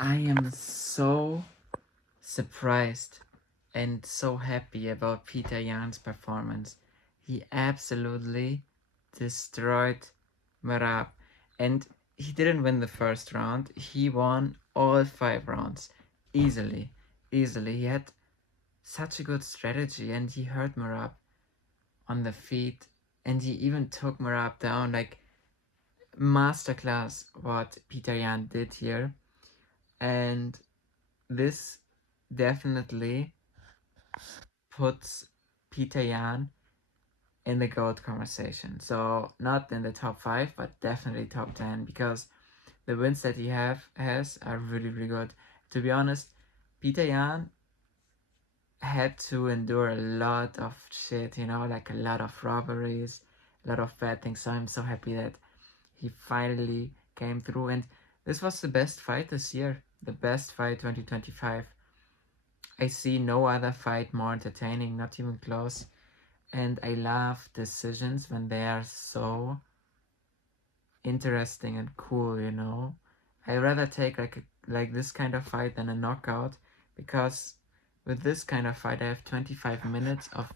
I am so surprised and so happy about Peter Jan's performance. He absolutely destroyed Merab, and he didn't win the first round. He won all 5 rounds easily. Easily. He had such a good strategy, and he hurt Merab on the feet, and he even took Merab down. Like, masterclass what Peter Jan did here. And this definitely puts Peter Jan in the GOAT conversation. So not in the top 5, but definitely top 10, because the wins that he has are really, really good. To be honest, Peter Jan had to endure a lot of shit, like a lot of robberies, a lot of bad things. So I'm so happy that he finally came through. And this was the best fight this year, the best fight 2025. I see no other fight more entertaining, not even close. And I love decisions when they are so interesting and cool. I rather take like this kind of fight than a knockout, because with this kind of fight I have 25 minutes of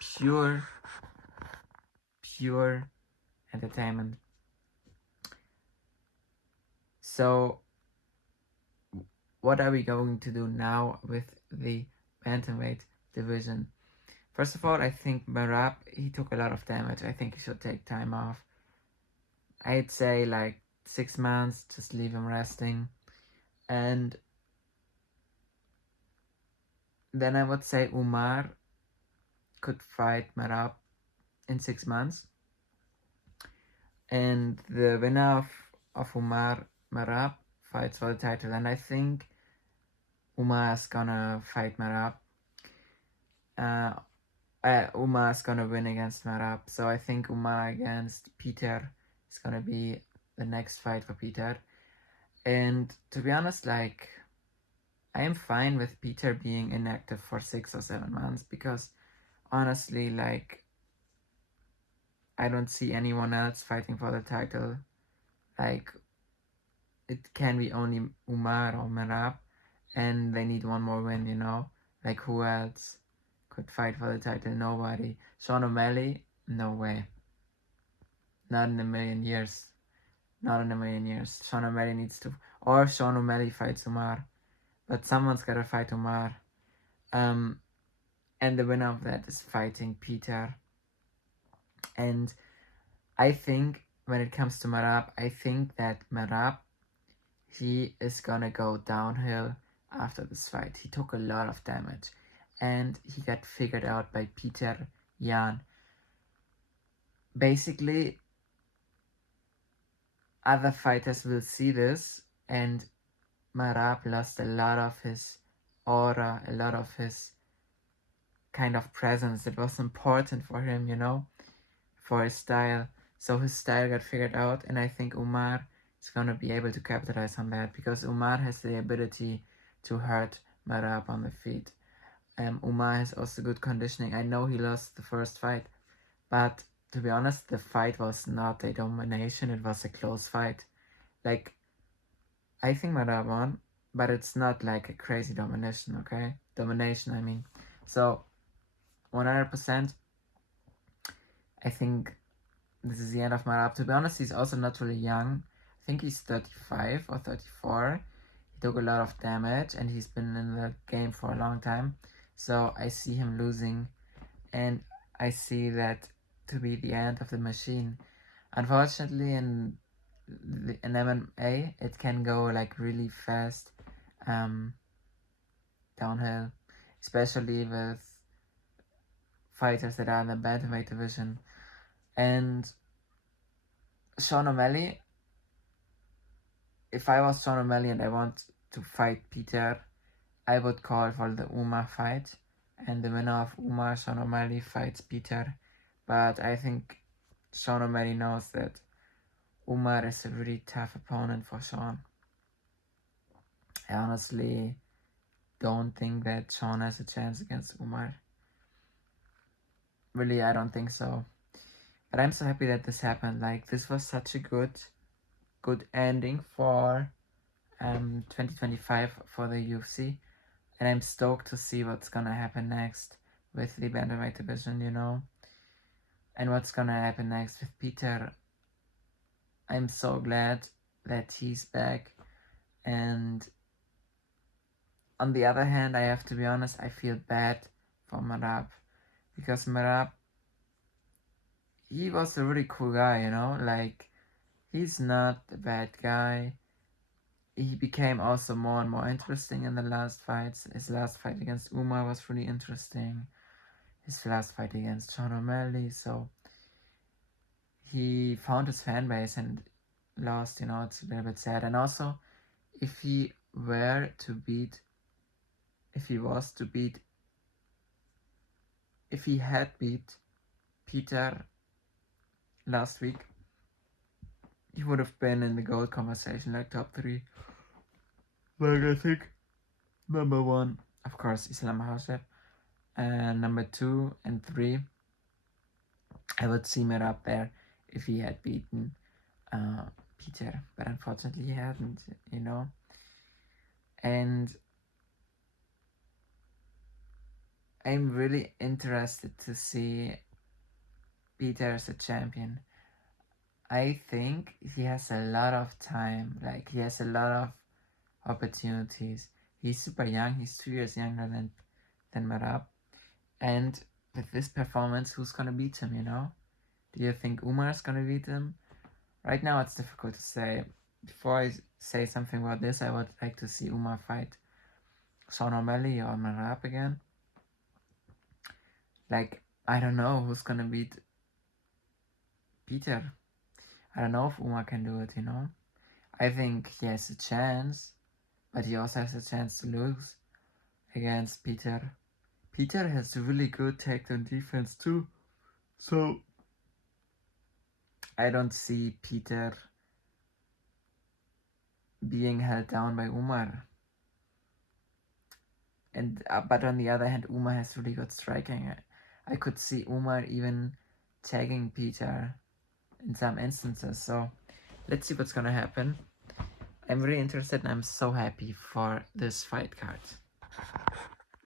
pure entertainment. So what are we going to do now with the bantamweight division? First of all, I think Merab, he took a lot of damage. I think he should take time off. I'd say like 6 months, just leave him resting. And then I would say Umar could fight Merab in 6 months. And the winner of Umar Merab fights for the title. And I think Umar's gonna fight Merab. Umar's gonna win against Merab. So I think Umar against Peter is gonna be the next fight for Peter. And to be honest, like, I am fine with Peter being inactive for 6 or 7 months, because honestly, like, I don't see anyone else fighting for the title. Like, it can be only Umar or Merab, and they need one more win. Like, who else could fight for the title? Nobody. Sean O'Malley? No way. Not in a million years. Not in a million years. Sean O'Malley needs to... Or Sean O'Malley fights Umar. But someone's gotta fight Umar. And the winner of that is fighting Peter. And I think when it comes to Merab, I think that Merab, he is gonna go downhill after this fight. He took a lot of damage, and he got figured out by Peter Jan. Basically, other fighters will see this, and Merab lost a lot of his aura, a lot of his kind of presence. It was important for him, for his style. So his style got figured out, and I think Umar is gonna be able to capitalize on that, because Umar has the ability to hurt Merab on the feet. Umar has also good conditioning. I know he lost the first fight, but to be honest, the fight was not a domination. It was a close fight. Like, I think Merab won, but it's not like a crazy domination, okay? Domination, I mean. So, 100%, I think this is the end of Merab. To be honest, he's also not really young. I think he's 35 or 34. He took a lot of damage, and he's been in the game for a long time. So I see him losing, and I see that to be the end of the machine. Unfortunately, in MMA, it can go like really fast downhill, especially with fighters that are in the bantamweight division. And Sean O'Malley, if I was Sean O'Malley and I want to fight Peter, I would call for the Umar fight, and the winner of Umar, Sean O'Malley, fights Peter. But I think Sean O'Malley knows that Umar is a really tough opponent for Sean. I honestly don't think that Sean has a chance against Umar. Really, I don't think so. But I'm so happy that this happened. Like, this was such a good ending for 2025 for the UFC, and I'm stoked to see what's gonna happen next with the bantamweight division, you know, and what's gonna happen next with Peter. I'm so glad that he's back, and on the other hand, I have to be honest, I feel bad for Merab, because Merab, he was a really cool guy, you know, like, he's not a bad guy. He became also more and more interesting in the last fights. His last fight against Umar was really interesting. His last fight against Sean O'Malley, so he found his fan base and lost, you know, it's a little bit sad. And also, if he were to beat, if he was to beat, if he had beat Peter last week, he would have been in the GOAT conversation, like top 3. Like, I think number 1, of course, Islam Makhachev, and number 2 and 3, I would see Merab there if he had beaten Peter, but unfortunately he hadn't, you know. And I'm really interested to see Peter as a champion. I think he has a lot of time, like he has a lot of opportunities. He's super young, he's 2 years younger than Merab. And with this performance, who's gonna beat him, you know? Do you think Umar is gonna beat him? Right now it's difficult to say. Before I say something about this, I would like to see Umar fight Sean O'Malley or Merab again. Like, I don't know who's gonna beat Peter. I don't know if Umar can do it, you know? I think he has a chance, but he also has a chance to lose against Peter. Peter has a really good takedown defense too, so I don't see Peter being held down by Umar. And but on the other hand, Umar has really good striking. I could see Umar even tagging Peter in some instances. So let's see what's gonna happen. I'm really interested and I'm so happy for this fight card.